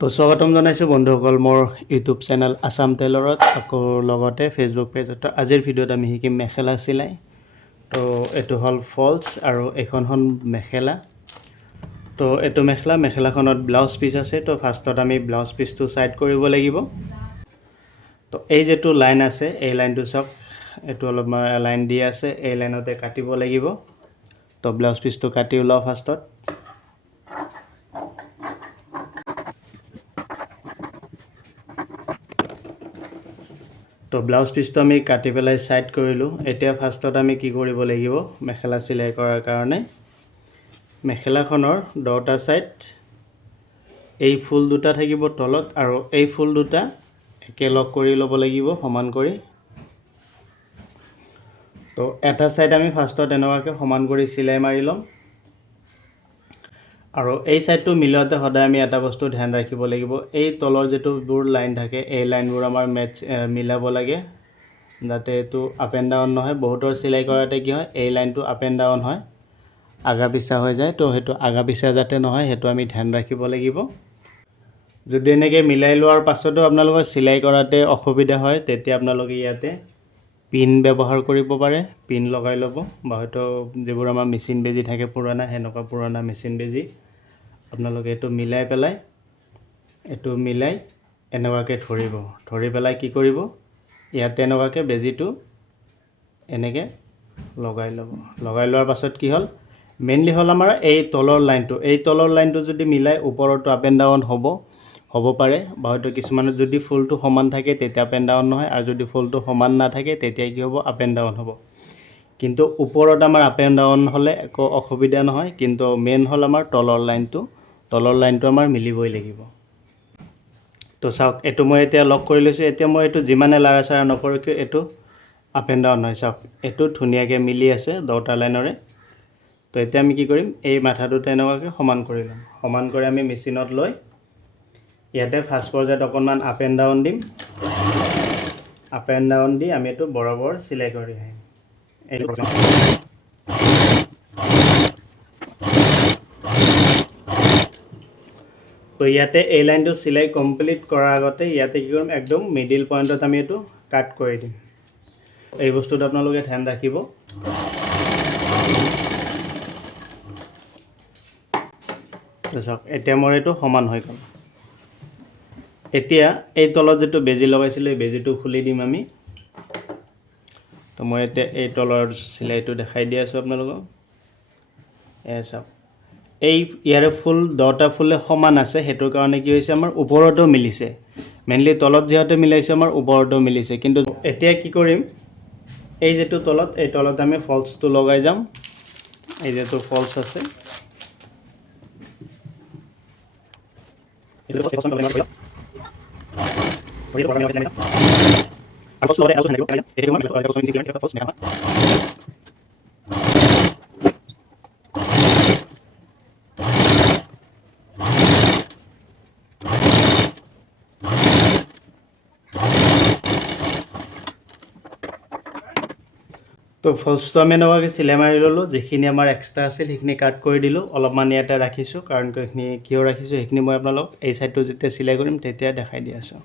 তো স্বাগতম জনাইছোঁ বন্ধুসকল মোৰ ইউটিউব চেনেল আসাম টেইলৰত আকৌ লগতে ফেচবুক পেজত আজিৰ ভিডিঅ'ত আমি শিকিম মেখেলা চিলাই তো এটো হল ফলস আৰু এখন হল মেখেলা তো এটো মেখেলাখনত ব্লাউজ পিস আছে তো ফাৰ্ষ্টত আমি ব্লাউজ পিসটো সাইড কৰিব লাগিব তো এই যেটো লাইন আছে এই লাইনটো সব এটো অলপ লাইন দি আছে এই লাইনতে কাটিব লাগিব তো ব্লাউজ পিসটো কাটি উলাও ফাৰ্ষ্টত তো ব্লাউজ পিসটো আমি কাটি পেলাই সাইড কৰিলো এতিয়া ফাৰ্ষ্টত আমি কি কৰিব লাগিব মেখেলা চিলাই কৰাৰ কাৰণে মেখেলাখনৰ দুটা সাইড এই ফুল দুটা থাকিব তলত আৰু এই ফুল দুটা একেলগ কৰি ল'ব লাগিব সমান কৰি তো এটা সাইড আমি ফাৰ্ষ্টত এনেৱাকে সমান কৰি চিলাই মাৰি লম আৰু এই সাইডটো মিলাওতে সদায় আমি এটা বস্তু ধ্যান ৰাখিব লাগিব এই তলৰ যেটো বুৰ লাইন থাকে এই লাইনবোৰ আমাৰ মেচ মিলাব লাগে যাতে এটো আপ এন্ড ডাউন নহয় বহুতৰ চিলাই কৰাতে কি হয় এই লাইনটো আপ এন্ড ডাউন হয় আগা পিছা হৈ যায় তো হেতু আগা পিছা যাতে নহয় হেতু আমি ধ্যান ৰাখিব লাগিব যদি এনেকে মিলাই লোৱাৰ পাছতো আপোনালোকৰ চিলাই কৰাতে অসুবিধা হয় তেতিয়া আপোনালোকে ইয়াতে পিন ব্যৱহাৰ কৰিব পাৰে পিন লগাই ল'ব বা হয়তো যেবোৰ আমাৰ মেচিন বেজি থাকে পুৰণা হেনকা পুৰণা মেচিন বেজি আপোনালোকে এটো মিলাই পেলাই এটো মিলাই এনেৱাকে ধৰি পেলাই কি কৰিব ইয়াতে এনেৱাকে বেজিটো এনেকে লগাই ল'ব লগাই লোৱাৰ পাছত কি হল মেইনলি হল আমাৰ এই তলৰ লাইনটো যদি মিলাই ওপৰটো আপ এন্ড ডাউন হ'ব পাৰে বা হয়তো কিছুমানৰ যদি ফুলটো সমান থাকে তেতিয়া আপ এন্ড ডাউন নহয় আৰু যদি ফুলটো সমান না থাকে তেতিয়া কি হ'ব আপ এন্ড ডাউন হ'ব কিন্তু ওপৰত আমাৰ আপ এন্ড ডাউন হলে একো অসুবিধা নহয় কিন্তু মেইন হল আমাৰ তলৰ লাইনটো আমাৰ মিলিবই লাগিব তো চাওক এটো মই এতিয়া লক কৰি লৈছো এতিয়া মই এটো যিমানে লাৰাছাৰা নকৰো কি এটো আপ এন্ড ডাউন হয় চাওক এটো ধুনিয়াকে মিলি আছে দুটা লাইনৰে তো এতিয়া আমি কি কৰিম এই মাথাটো তেনেকুৱাকে সমান কৰি লম সমান কৰি আমি মেচিনত লৈ ইয়াতে ফাৰ্স্ট পৰ্যায়ত অকনমান আপ এন্ড ডাউন দিম আপ এন্ড ডাউন দি আমি এটো বৰাবৰ সিলাই কৰি আহিম তো ইয়াতে এই লাইনটো সিলাই কমপ্লিট কৰাৰ আগতে ইয়াতে কি কৰিম একদম মিডল পইণ্টত আমি এটো কাট কৰি দিম এই বস্তুটো আপোনালোকে ধ্যান ৰাখিব তো চাওক এতিয়া মোৰ এটো সমান হৈ গ'ল এতিয়া এই তলত যেটো বেজি লগাইছিল এই বেজিটো খুলি দিম আমি তো মই এতিয়া এই তলৰ সিলাইটো দেখাই দি আছো আপোনালোকক এসব এই ইয়াৰে ফুল দুটা ফুলে সমান আছে হেতুৰ কাৰণে কি হৈছে আমাৰ ওপৰতো মিলিছে মেইনলি তলত যেহতে মিলাইছে আমাৰ ওপৰতো মিলিছে কিন্তু এতিয়া কি কৰিম এই যেটো তলত এই তলত আমি ফলসটো লগাই যাম এই যেটো ফলস আছে এটো পছন্দ লগাই কৰিলা আৰু এটা লগাই আমি আৰু ফলস লগাই আৰু ধানিব পাৰিম এটো মই লগাই ফলস নিচিনা এটা ফলস নেহা তো ফলসটো আমি নৱাকে সিলাই মাৰি ললো যেখিনি আমাৰ এক্সট্ৰা আছিল সেইখিনি কাট কৰি দিলো অলপমান ইয়াতে ৰাখিছো কাৰণ কখিনি কিয় ৰাখিছো সেইখিনি মই আপোনালোক এই সাইডটো যেতিয়া সিলাই কৰিম তেতিয়া দেখাই দি আছো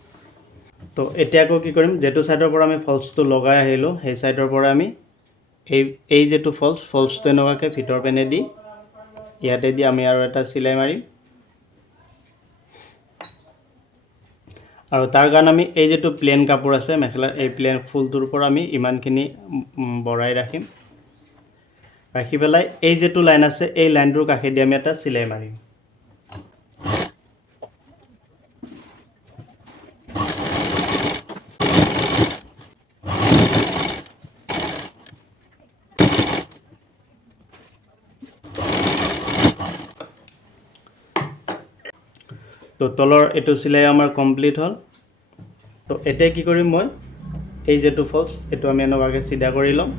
তো এতিয়া আকৌ কি কৰিম যেটো সাইডৰ পৰা আমি ফলসটো লগাই আহিলো সেই সাইডৰ পৰা আমি এই যেটো ফলসটো নৱাকে ভিতৰ পেনে দি ইয়াতে দি আমি আৰু এটা সিলাই মাৰিম আৰু তাৰ কাৰণে আমি এই যেটো প্লেন কাপোৰ আছে মেখেলা এই প্লেন ফুলটোৰ পৰা আমি ইমানখিনি বৰাই ৰাখিম ৰাখি পেলাই এই যেটো লাইন আছে এই লাইনটোৰ কাষে দি আমি এটা সিলাই মাৰিম তো তলৰ এটো সিলাই আমাৰ কমপ্লিট হল তো এতিয়া কি কৰিম মই এই যেটো ফলস এটো আমি এনেৱাকে সিধা কৰি লম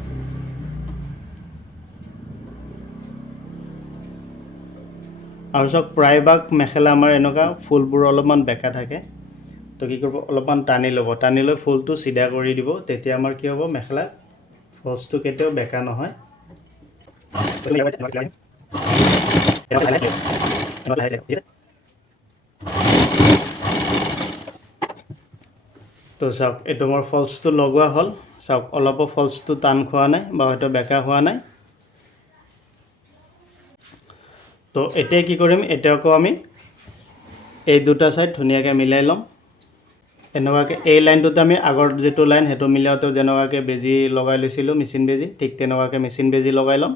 আৰু সব প্ৰায়ভাগ মেখেলা আমাৰ এনেকা ফুলবোৰ অলপমান বেকা থাকে তো কি কৰিব অলপমান টানি লব টানি লৈ ফুলটো সিধা কৰি দিব তেতিয়া আমাৰ কি হ'ব মেখেলা ফলসটো কেতিয়াও বেকা নহয় তো চাওক এইটো মোৰ ফলছটো লগোৱা হ'ল চাওক অলপো ফলছটো টান খোৱা নাই বা হয়তো বেকা হোৱা নাই তো এতিয়া কি কৰিম এতিয়া আকৌ আমি এই দুটা সাইড ধুনীয়াকৈ মিলাই ল'ম এনেকুৱাকৈ এই লাইনটোতে আমি আগৰ যেটো লাইন হেতু মিলাওতে যেনেকুৱাকৈ বেজি লগাই লৈছিলো মেচিন বেজি ঠিক তেনেকুৱাকৈ মেচিন বেজি লগাই ল'ম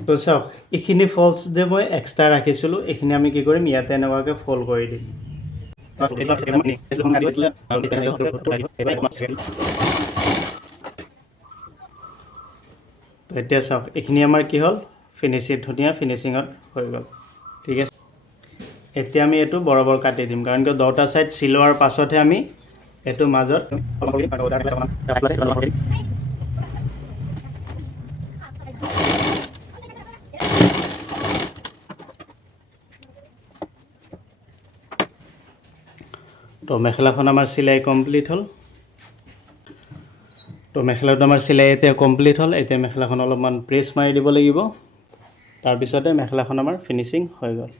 তো চাওক এইখিনি ফলছ যে মই এক্সট্ৰা ৰাখিছিলোঁ এইখিনি আমি কি কৰিম ইয়াতে এনেকুৱাকৈ ফল্ড কৰি দিম তো এতিয়া চাওক এইখিনি আমাৰ কি হ'ল ফিনিচিং ধুনীয়া ফিনিচিঙত হৈ গ'ল ঠিক আছে এতিয়া আমি এইটো বৰাবৰ কাটি দিম কাৰণ কি 10টা সাইড চিলোৱাৰ পাছতহে আমি এইটো মাজত তো মেখেলাখন আমাৰ চিলাই কমপ্লিট হ'ল তো মেখেলাটো আমাৰ চিলাই এতিয়া কমপ্লিট হ'ল এতিয়া মেখেলাখন অলপমান প্ৰেছ মাৰি দিব লাগিব তাৰপিছতে মেখেলাখন আমাৰ ফিনিচিং হৈ গ'ল